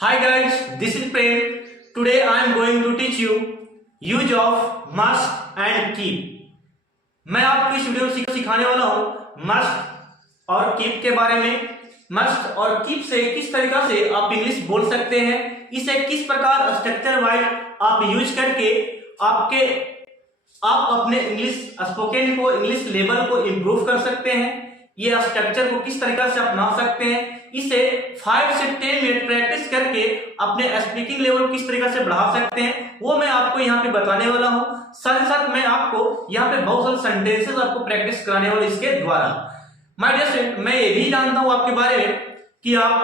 Hi guys, this is Prem. Today I am going to teach you use of must and keep. मैं आपको इस video में सिखाने वाला हूँ मस्ट और कीप के बारे में। मस्ट और कीप से किस तरीका से आप इंग्लिश बोल सकते हैं, इसे किस प्रकार स्ट्रक्चर वाइज आप यूज करके आप अपने इंग्लिश स्पोकन को, इंग्लिश लेवल को इम्प्रूव कर सकते हैं। ये स्ट्रक्चर को किस तरीका से अपना सकते हैं, इसे 5 से 10 मिनट प्रैक्टिस करके अपने स्पीकिंग लेवल को किस तरीके से बढ़ा सकते हैं, वो मैं आपको यहाँ पे बताने वाला हूँ। साथ ही साथ मैं आपको यहाँ पे बहुत सारे सेंटेंसेस आपको प्रैक्टिस कराने वाला इसके द्वारा। माय डियर स्टूडेंट, मैं ये भी जानता हूँ आपके बारे में कि आप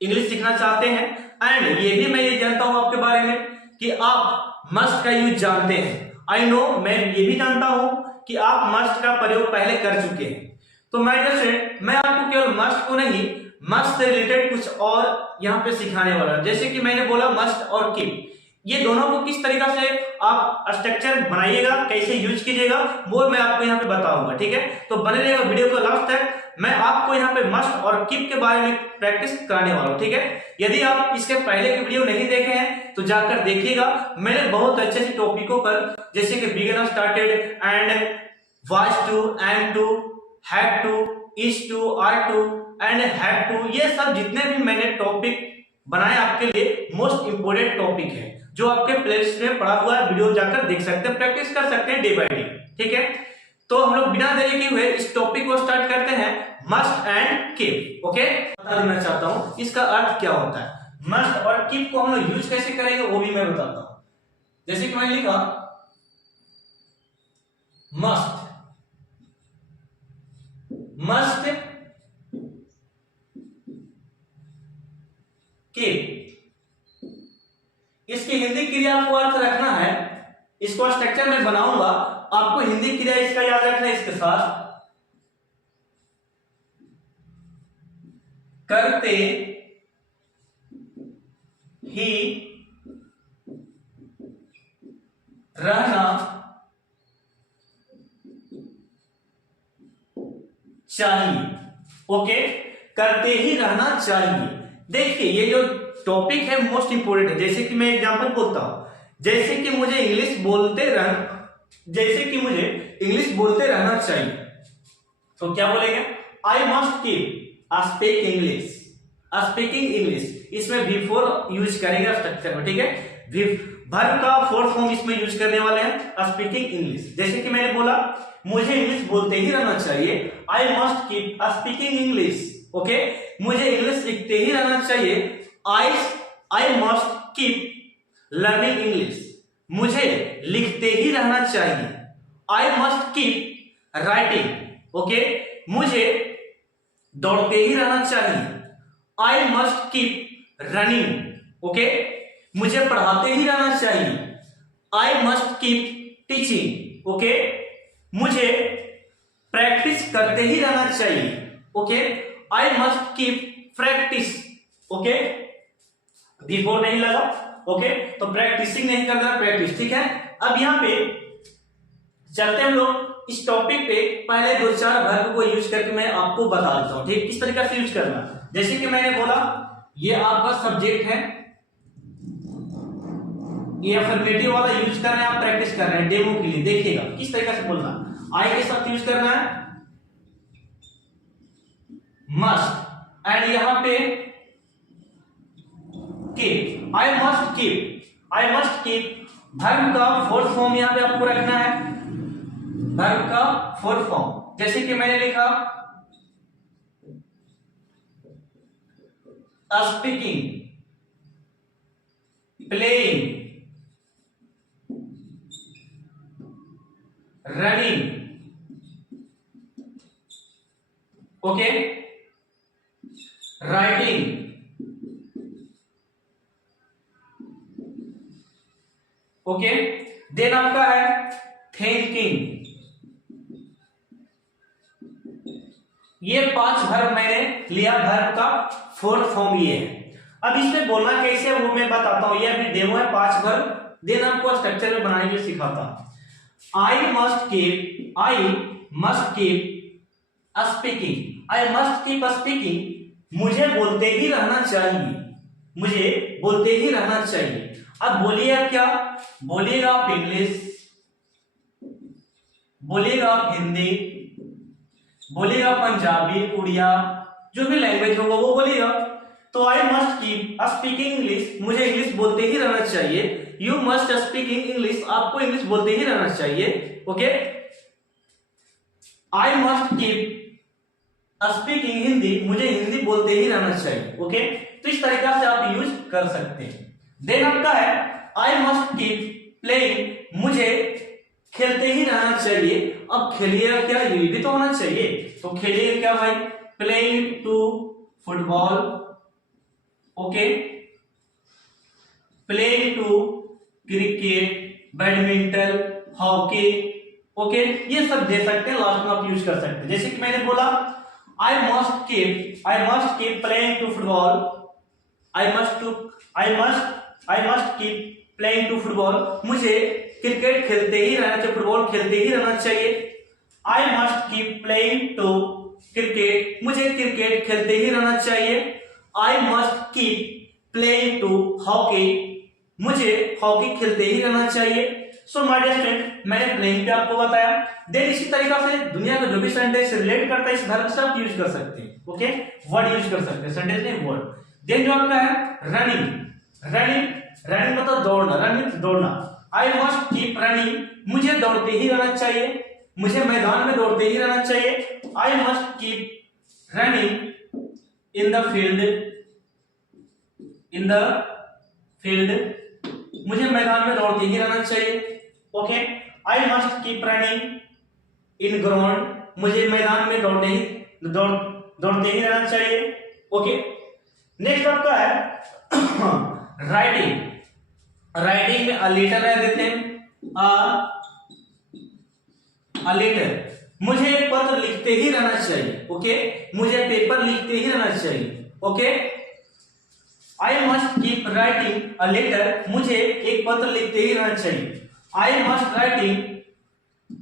इंग्लिश सीखना चाहते हैं, एंड ये भी मैं ये जानता हूँ आपके बारे में कि आप मस्ट का यूज जानते हैं। आई नो, मैं ये भी जानता हूँ कि आप मस्ट का प्रयोग पहले कर चुके हैं। तो माय डियर स्टूडेंट, मैं आपको केवल मस्ट को नहीं, मस्ट से रिलेटेड कुछ और यहाँ पे सिखाने वाला हूं। जैसे कि मैंने बोला मस्ट और कीप, ये दोनों को किस तरीका से आप स्ट्रक्चर बनाइएगा, कैसे यूज कीजिएगा, वो मैं आपको यहाँ पे बताऊंगा। ठीक है, तो बने रहिएगा वीडियो को लास्ट तक। मैं आपको यहाँ पे मस्ट और कीप के बारे में प्रैक्टिस कराने वाला हूँ। ठीक है, यदि आप इसके पहले के वीडियो नहीं देखे हैं तो जाकर देखिएगा। मैंने बहुत अच्छे अच्छे टॉपिकों पर, जैसे कि beginner started and was to, am to, had to, is to, are to and had to, ये सब जितने भी मैंने टॉपिक बनाए आपके लिए मोस्ट इंपोर्टेंट टॉपिक है, जो आपके प्लेलिस्ट में पड़ा हुआ है। वीडियो जाकर देख सकते हैं, प्रैक्टिस कर सकते हैं डे बाय डे। ठीक है, तो हम लोग बिना देरी किए हुए इस टॉपिक को स्टार्ट करते हैं, मस्ट एंड कीप। ओके, बता देना चाहता हूं इसका अर्थ क्या होता है। मस्ट और कीप को हम लोग यूज कैसे करेंगे वो भी मैं बताता हूं। जैसे कि मैंने लिखा मस्ट, मस्ट कीप, इसकी हिंदी क्रिया को अर्थ रखना है। इसको स्ट्रक्चर में बनाऊंगा, आपको हिंदी क्रिया इसका याद रखना है। इसके साथ करते ही रहना चाहिए। ओके, करते ही रहना चाहिए। देखिए, ये जो टॉपिक है मोस्ट इंपोर्टेंट है। जैसे कि मैं एग्जांपल बोलता हूं, जैसे कि मुझे इंग्लिश बोलते रहना चाहिए, तो क्या बोलेंगे? आई must keep speak English, speaking English. इसमें बिफोर यूज करेंगे स्ट्रक्चर में। ठीक है, वर्ब का फोर्थ फॉर्म इसमें यूज करने वाले हैं, स्पीकिंग इंग्लिश। जैसे कि मैंने बोला मुझे इंग्लिश बोलते ही रहना चाहिए, I must keep speaking English. Okay, मुझे इंग्लिश सीखते ही रहना चाहिए, I must keep learning English. मुझे लिखते ही रहना चाहिए, I must keep writing. Okay, मुझे दौड़ते ही रहना चाहिए, I must keep running. Okay, मुझे पढ़ाते ही रहना चाहिए, I must keep teaching. Okay, मुझे प्रैक्टिस करते ही रहना चाहिए, okay, I must keep practice. Okay, before नहीं लगा। ओके, तो प्रैक्टिसिंग नहीं करना, प्रैक्टिस। ठीक है, अब यहां पे चलते हम लोग इस टॉपिक पे। पहले 2-4 वर्ब को यूज करके मैं आपको बता देता हूं, ठीक, किस तरीके से यूज करना। जैसे कि मैंने बोला ये आपका सब्जेक्ट है, ये अफर्मेटिव वाला यूज कर रहे हैं, आप प्रैक्टिस कर रहे हैं डेमो के लिए। देखिएगा किस तरीके से बोलना। आई के साथ यूज करना है मस्ट, एंड यहां पे कीप, आई मस्ट कीप, आई मस्ट कीप। वर्ब का फोर्थ फॉर्म यहां पे आपको रखना है, वर्ब का फोर्थ फॉर्म। जैसे कि मैंने लिखा speaking, playing, running. Okay, writing, okay, then आपका है थिंकिंग। ये 5 वर्ब मैंने लिया, वर्ब का फोर्थ फॉर्म ये है। अब इसमें बोलना कैसे है वो मैं बताता हूं, ये अभी डेमो है 5 वर्ब, देन आपको स्ट्रक्चर में बनाने के लिए सिखाता हूं। आई मस्ट कीप स्पीकिंग, आई मस्ट कीप स्पीकिंग, मुझे बोलते ही रहना चाहिए, मुझे बोलते ही रहना चाहिए। अब बोलिएगा क्या, बोलिएगा आप इंग्लिश, बोलिएगा आप हिंदी, बोलिएगा पंजाबी, उड़िया, जो भी लैंग्वेज होगा वो बोलिएगा। तो आई मस्ट कीप स्पीकिंग इंग्लिश, मुझे इंग्लिश बोलते ही रहना चाहिए। यू मस्ट स्पीकिंग इंग्लिश, आपको इंग्लिश बोलते ही रहना चाहिए। Okay, I must keep speaking Hindi, मुझे हिंदी बोलते ही रहना चाहिए। ओके, तो इस तरीका से आप यूज कर सकते हैं। देन आपका है आई मस्ट कीप प्लेइंग, मुझे खेलते ही रहना चाहिए। अब खेलिएगा क्या, ये भी तो होना चाहिए। तो खेलिए क्या भाई, playing to football, okay, playing to cricket, badminton, hockey, okay, ये सब दे सकते हैं, लास्ट में आप यूज कर सकते हैं। जैसे कि मैंने बोला I must keep playing to football, I must keep playing to football, मुझे क्रिकेट खेलते ही रहना चाहिए, फुटबॉल खेलते ही रहना चाहिए। I must keep playing to cricket, मुझे क्रिकेट खेलते ही रहना चाहिए। I must keep playing to hockey, मुझे हॉकी खेलते ही रहना चाहिए। सो माय डियर फ्रेंड, मैंने प्लेइंग पे आपको बताया। देन इसी तरीका से दुनिया का जो भी सेंटेंस रिलेट करता है इस वर्ब से आप यूज कर सकते हैं। ओके, वर्ड यूज कर सकते हैं, सेंटेंस नहीं वर्ड। देन जो आपका है रनिंग मतलब दौड़ना, रनिंग दौड़ना। आई मस्ट कीप रनिंग, मुझे दौड़ते ही रहना चाहिए, मुझे मैदान में दौड़ते ही रहना चाहिए। I must keep running in the field, मुझे मैदान में दौड़ते ही रहना चाहिए। Okay, I must keep running in ground, मुझे मैदान में दौड़ते ही रहना चाहिए। ओके, नेक्स्ट आपका है राइटिंग में अ लेटर रह देते हैं, अ लेटर, मुझे पत्र लिखते ही रहना चाहिए। ओके, मुझे पेपर लिखते ही रहना चाहिए। Okay, I must keep writing a letter, मुझे एक पत्र लिखते ही रहना चाहिए। I must writing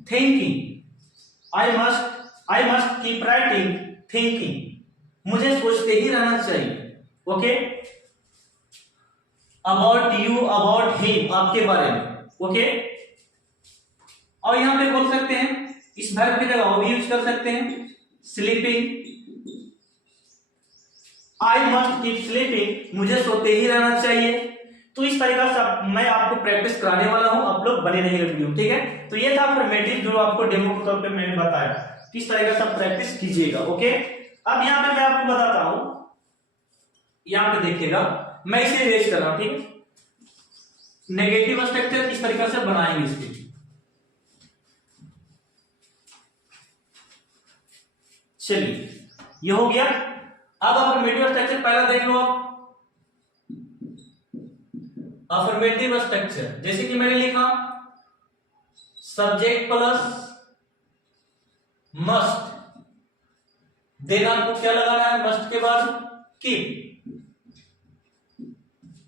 thinking, I must keep writing thinking, मुझे सोचते ही रहना चाहिए। Okay, about you, about him, आपके बारे में। ओके, और यहां पे बोल सकते हैं इस वर्ब की जगह वो भी यूज कर सकते हैं, स्लीपिंग, आई मस्ट कीप स्लीपिंग, मुझे सोते ही रहना चाहिए। तो इस तरीका से मैं आपको प्रैक्टिस कराने वाला हूं, आप लोग बने रहिए वीडियो, ठीक है। तो ये था फॉर्मेटिव जो आपको डेमो के तौर पे मैंने बताया, किस तरीके से आप प्रैक्टिस कीजिएगा। ओके, अब यहां पे मैं आपको बताता हूं, यहां पे देखिएगा मैं इसे रेज कर रहा हूं, ठीक है। नेगेटिव स्ट्रक्चर किस तरीके से बनाएंगे इसके, चलिए ये हो गया। अब अफर्मेटिव स्ट्रक्चर पहला देख लो आप। अफर्मेटिव स्ट्रक्चर जैसे कि मैंने लिखा सब्जेक्ट प्लस मस्ट, देन आपको क्या लगाना है, मस्ट के बाद कीप,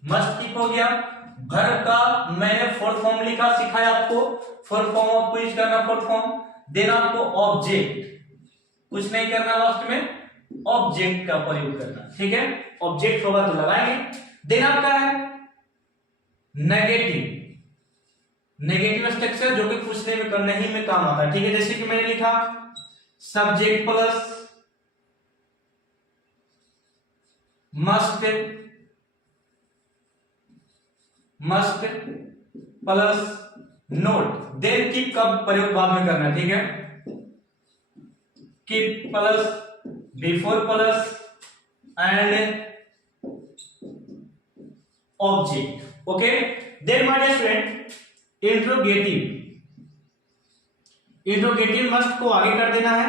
मस्ट कीप हो गया। वर्ब का मैंने फोर्थ फॉर्म लिखा, सिखाया आपको, फोर्थ फॉर्म आपको यूज करना, फोर्थ फॉर्म। देन आपको ऑब्जेक्ट, कुछ नहीं करना, लास्ट में ऑब्जेक्ट का प्रयोग करना, ठीक है। ऑब्जेक्ट होगा तो लगाएंगे। देन आपका है नेगेटिव स्ट्रक्चर जो कि पूछने में करने ही में काम आता है, ठीक है। जैसे कि मैंने लिखा subject plus must plus not, then keep का प्रयोग बाद में करना, ठीक है। Keep plus before plus and object. Okay, then my dear student interrogative must को आगे कर देना है,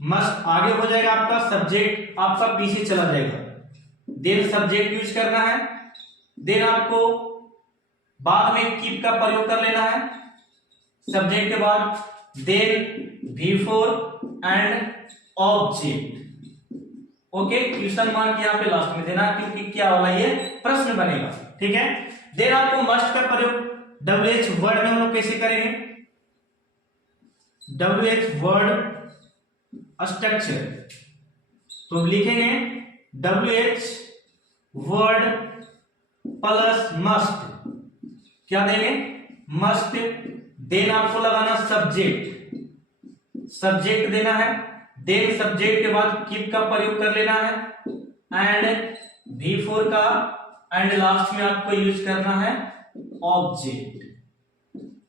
मस्ट आगे हो जाएगा आपका, सब्जेक्ट आपका पीछे चला जाएगा। देन सब्जेक्ट यूज करना है, देन आपको बाद में कीप का प्रयोग कर लेना है सब्जेक्ट के बाद, then before and object. Okay, question mark यहां पे लास्ट में देना क्योंकि क्या वाला ये प्रश्न बनेगा, ठीक है। देन आपको मस्ट का प्रयोग WH वर्ड में हम लोग कैसे करेंगे, WH वर्ड स्ट्रक्चर, तो हम लिखेंगे WH वर्ड प्लस मस्ट, क्या देंगे, मस्ट। देन आपको लगाना सब्जेक्ट, सब्जेक्ट देना है। देन सब्जेक्ट के बाद कीप का प्रयोग कर लेना है, एंड V4 का, एंड लास्ट में आपको यूज करना है ऑब्जेक्ट।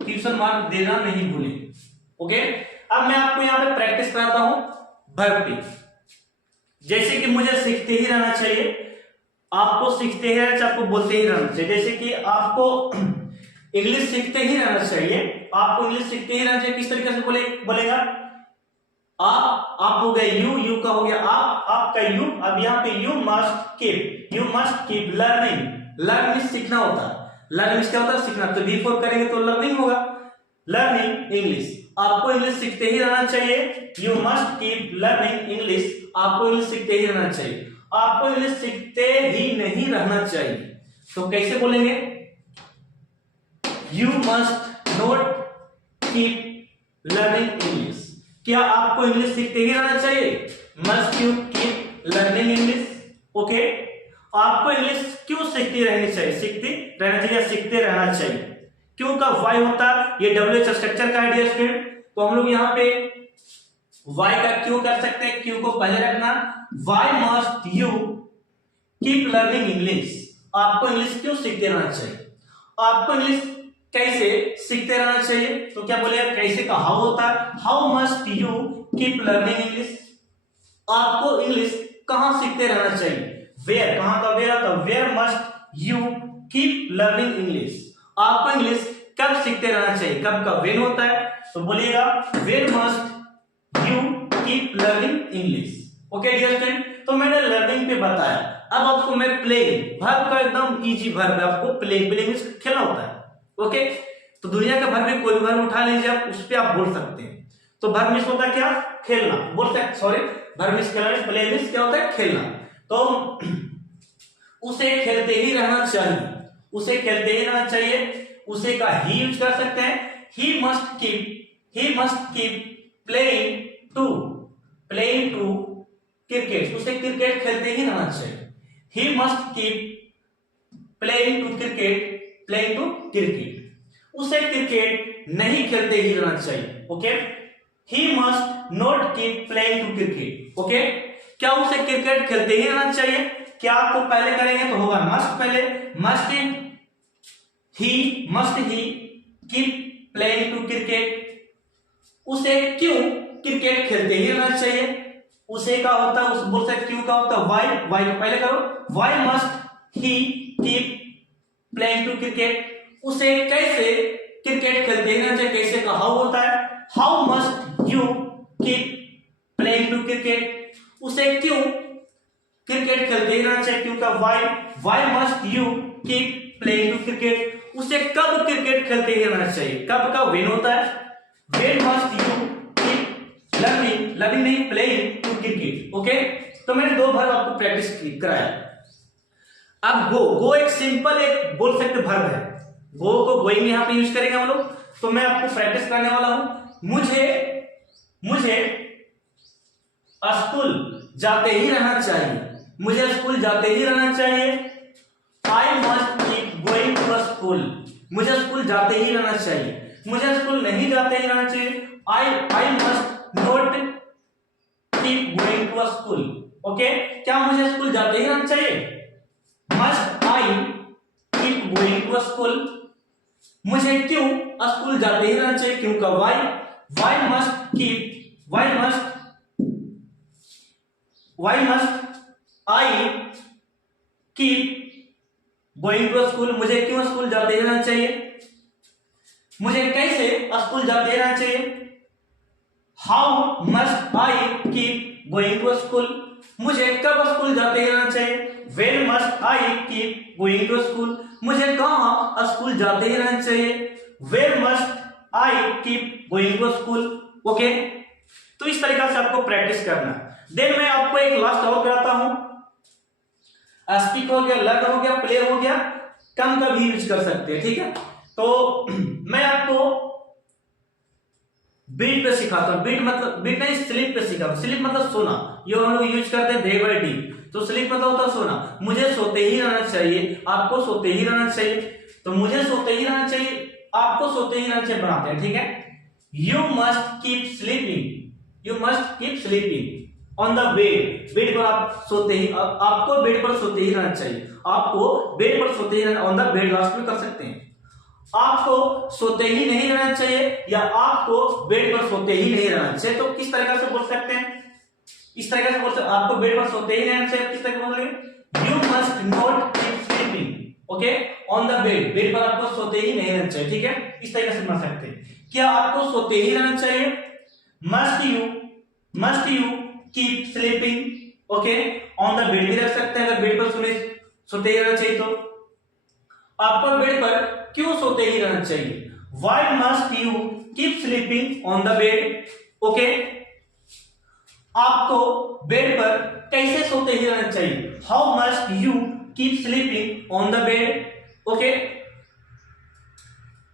क्वेश्चन मार्क देना नहीं भूले। ओके, अब मैं आपको यहां पे प्रैक्टिस कराता हूं वर्ब पे। जैसे कि मुझे सीखते ही रहना चाहिए, आपको सीखते ही रहना चाहिए, आपको बोलते ही रहना चाहिए। जैसे कि आपको इंग्लिश सीखते ही रहना चाहिए, आपको इंग्लिश सीखते ही रहना चाहिए। किस तरीके से बोलेगा, आप हो गए यू का हो गया आपका यू। अब यहाँ पे you must keep learning. Learn सीखना होता है, लर्निंग क्या होता है, सीखना। तो V4 करेंगे तो लर्निंग होगा, लर्निंग इंग्लिश। आपको इंग्लिश सीखते ही रहना चाहिए, you must keep learning English. आपको इंग्लिश सीखते ही रहना चाहिए, आपको इंग्लिश सीखते ही नहीं रहना चाहिए। तो कैसे बोलेंगे, you must not keep learning English. क्या आपको इंग्लिश सीखते ही रहना चाहिए, must you keep learning English. Okay, आपको इंग्लिश क्यों सीखती रहनी चाहिए, सीखती रहना चाहिए, सीखते रहना चाहिए। क्यों का वाई होता है, ये WH स्ट्रक्चर का आइडिया स्टूडेंट। तो हम लोग यहाँ पे वाई का क्यों कर सकते हैं, क्यों को पहले रखना। Why must you keep learning English. आपको इंग्लिश क्यों सीखते रहना चाहिए, आपको इंग्लिश कैसे सीखते रहना चाहिए। तो क्या बोलेगा, कैसे का हाउ होता है, how must you keep learning English. आपको इंग्लिश कहां सीखते रहना चाहिए, वेयर, कहां का वेयर आता है, where must you keep learning English. आपको इंग्लिश कब सीखते रहना चाहिए, कब का वेन होता है। तो बोलिएगा where must you keep learning English. Okay dear student, तो मैंने लर्निंग पे बताया। अब आपको मैं प्लेइंग, वर्ब का एकदम इजी वर्ब है, आपको प्लेइंग मींस खेलना होता है। ओके, तो दुनिया का वर्ब में कोई वर्ब उठा लीजिए आप, उस पे आप बोल सकते हैं। तो वर्ब मींस होता है क्या, खेलना, बोल सकते, सॉरी वर्ब मींस खेलना, प्ले मींस क्या होता है, खेलना। तो उसे खेलते ही रहना चाहिए, उसे खेलते ही रहना चाहिए। उसे का ही यूज कर सकते हैं, he must keep playing to cricket. उसे क्रिकेट खेलते ही रहना चाहिए, he must keep playing to cricket. उसे क्रिकेट नहीं खेलते ही रहना चाहिए। Okay, he must not keep playing to cricket. Okay, क्या उसे क्रिकेट खेलते ही रहना चाहिए। क्या आपको पहले करेंगे तो होगा मस्ट, पहले must he keep playing to cricket. उसे क्यों क्रिकेट खेलते ही रहना चाहिए। उसे का होता है, उस बोल सकते क्यों का होता है वाई को पहले करो, why must he keep playing to cricket. उसे कैसे क्रिकेट खेलते ही रहना चाहिए, कैसे का हाउ होता है, how must you keep playing to cricket. उसे क्यों क्रिकेट खेलते ही रहना चाहिए, क्यों का why must you keep playing to cricket. उसे कब क्रिकेट खेलते ही रहना चाहिए, कब का वेन होता है, when must you keep learning नहीं प्लेइंग टू क्रिकेट। ओके, तो मैंने दो वर्ब आपको प्रैक्टिस कराया। अब गो एक सिंपल एक बोल सकते वर्ब है, गो को गोइंग यहां पे यूज करेंगे हम लोग। तो मैं आपको प्रैक्टिस करने वाला हूं, मुझे स्कूल जाते ही रहना चाहिए, मुझे स्कूल जाते ही रहना चाहिए। I must keep going to school. मुझे स्कूल जाते ही रहना चाहिए, मुझे स्कूल नहीं जाते ही रहना चाहिए। I must not keep going to school. Okay, क्या मुझे स्कूल जाते ही रहना चाहिए, must I keep going to school. मुझे क्यों स्कूल जाते ही रहना चाहिए, क्यों का why must I keep going to school. मुझे क्यों स्कूल जाते ही रहना चाहिए। मुझे कैसे स्कूल जाते ही रहना चाहिए, how must I keep going to school. मुझे कब स्कूल जाते ही रहना चाहिए, when must I keep going to school. मुझे कहां स्कूल जाते ही रहना चाहिए, where must I keep going to school. Okay, तो इस तरीके से आपको प्रैक्टिस करना। देन मैं आपको एक लास्ट और कराता हूं, स्पीक हो गया, लर्न हो गया, प्ले हो गया, कम का भी यूज कर सकते हैं। ठीक है, तो मैं आपको बीट पे सिखाता हूँ। बीट नहीं, स्लीप पे सिखाता हूँ। स्लीप मतलब सोना, ये हम लोग यूज करते हैं डे बाय डे। तो स्लीप मतलब होता है सोना। मुझे सोते ही रहना चाहिए, आपको सोते ही रहना चाहिए। तो मुझे सोते ही रहना चाहिए, आपको सोते ही रहना चाहिए बनाते हैं, ठीक है। You must keep sleeping, you must keep sleeping on the bed. Bed पर आप सोते ही, आपको बेड पर सोते ही रहना चाहिए, आपको बेड पर सोते ही रहना, ऑन द बेड लास्ट में कर सकते हैं। आपको सोते ही नहीं रहना चाहिए या आपको बेड पर सोते ही नहीं रहना चाहिए। तो किस तरीके से बोल सकते हैं, इस तरीके से बोल सकते हैं, आपको बेड पर सोते ही रहना चाहिए, किस तरीके से बोलेंगे, you must not keep sleeping okay on the bed. Bed पर आपको सोते ही नहीं रहना चाहिए, ठीक है। इस तरीके से बोल सकते हैं। क्या आपको सोते ही रहना चाहिए, must you keep sleeping okay on the bed भी रख सकते हैं, अगर बेड पर सोते ही रहना चाहिए। तो आपको बेड पर क्यों सोते ही रहना चाहिए, why must you keep sleeping on the bed okay. आपको बेड पर कैसे सोते ही रहना चाहिए, how must you keep sleeping on the bed okay.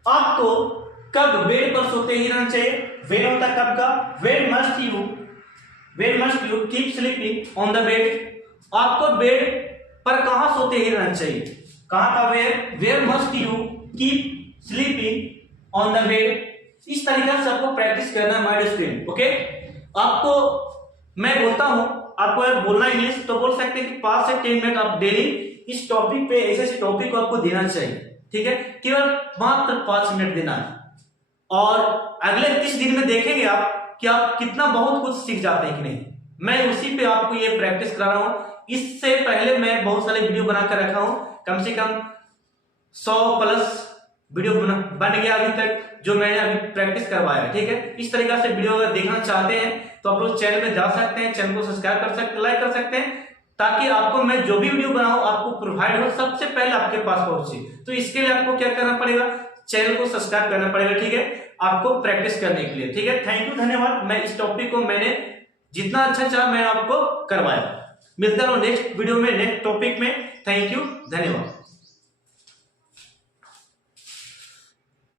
आपको कब बेड पर सोते ही रहना चाहिए, वेन होता है कब का, when must you keep sleeping on the bed. आपको बेड पर कहां सोते ही रहना चाहिए, कहां का, where must you keep sleeping on the bed. इस तरीके से आपको प्रैक्टिस करना है माय स्टूडेंट ओके। आपको मैं बोलता हूं, आपको अगर बोलना इंग्लिश तो बोल सकते हैं कि 5 से 10 मिनट आप डेली इस टॉपिक पे, ऐसे टॉपिक को आपको देना चाहिए, ठीक है। केवल मात्र 5 मिनट देना है और अगले 30 दिन में देखेंगे आप कि आप कितना बहुत कुछ सीख जाते हैं कि नहीं। मैं उसी पे आपको ये प्रैक्टिस करा रहा हूं। इससे पहले मैं बहुत सारे वीडियो बनाकर रखा हूं, कम से कम 100+ वीडियो बन गया अभी तक, जो मैंने अभी प्रैक्टिस करवाया, ठीक है। इस तरीके से वीडियो अगर देखना चाहते हैं तो आप लोग चैनल में जा सकते हैं, चैनल को सब्सक्राइब कर सकते हैं, लाइक कर सकते हैं, ताकि आपको मैं जो भी वीडियो बनाऊं आपको प्रोवाइड हो, सबसे पहले आपके पास पहुंचे। तो इसके लिए आपको क्या करना पड़ेगा, चैनल को सब्सक्राइब करना पड़ेगा, ठीक है, आपको प्रैक्टिस करने के लिए, ठीक है। थैंक यू, धन्यवाद। मैं इस टॉपिक को मैंने जितना अच्छा चाहा मैंने आपको करवाया। मिलते हैं नेक्स्ट वीडियो में, नेक्स्ट टॉपिक में। थैंक यू, धन्यवाद।